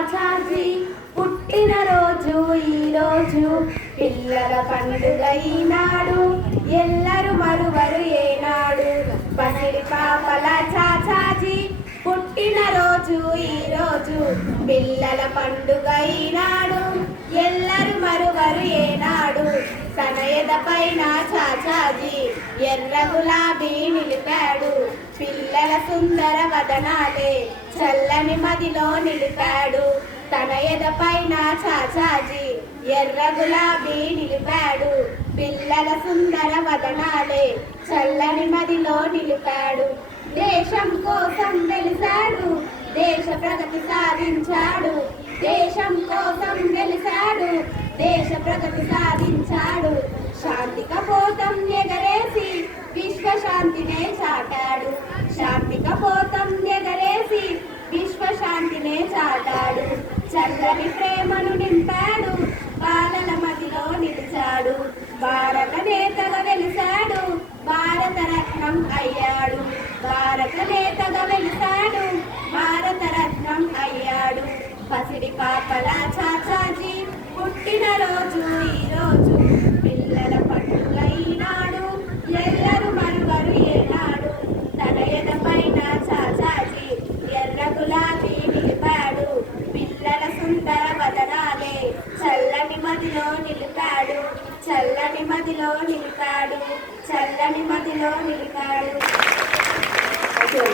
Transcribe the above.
చాచాజీ పుట్టినరోజు ఈరోజు, పిల్లల పండుగ ఈనాడు, ఎల్లరు మరువరు ఏనాడు. పసిడి పాపల చాచాజీ పుట్టినరోజు ఈరోజు, పిల్లల పండుగ ఈనాడు, ఎల్లరు మరువరు ఏనాడు. తన ఎదపైన చాచాజీ ఎర్ర గులాబీ నిలిపాడు, పిల్లల సుందర వదనాలే చల్లని మదిలో నిలిపాడు. తన ఎదపైన చాచాజీ ఎర్ర గులాబీ నిలిపాడు, పిల్లల సుందర వదనాలే చల్లని మదిలో నిలిపాడు. దేశం కోసం వెలిశాడు, దేశ ప్రగతి సాధించాడు. దేశం కోసం వెలిశాడు, దేశ ప్రగతి సాధించాడు. శాంతి కపోతం ఎగరేసి విశ్వశాంతినే చాటాడు. శాంతి కపోతం ఎగరేసి విశ్వశాంతినే చాటాడు. చల్లని ప్రేమను నింపాడు, బాలల మదిలో నిలిచాడు. భారత నేతగా వెలిశాడు, భారత రత్నం అయ్యాడు. భారత నేతగా వెలిశాడు, భారత రత్నం అయ్యాడు. పసిడి పాపల చాచాజీ పుట్టినరోజు ఈరోజు, పిల్లల పండుగ ఈనాడు, ఎల్లరు మరువరు ఏనాడు. తన ఎదపైన చాచాజీ ఎర్ర గులాబీ నిలిపాడు, పిల్లల సుందర వదనాలే చల్లని మదిలో నిలిపాడు. చల్లని మదిలో నిలిపాడు, చల్లని మదిలో నిలిపాడు.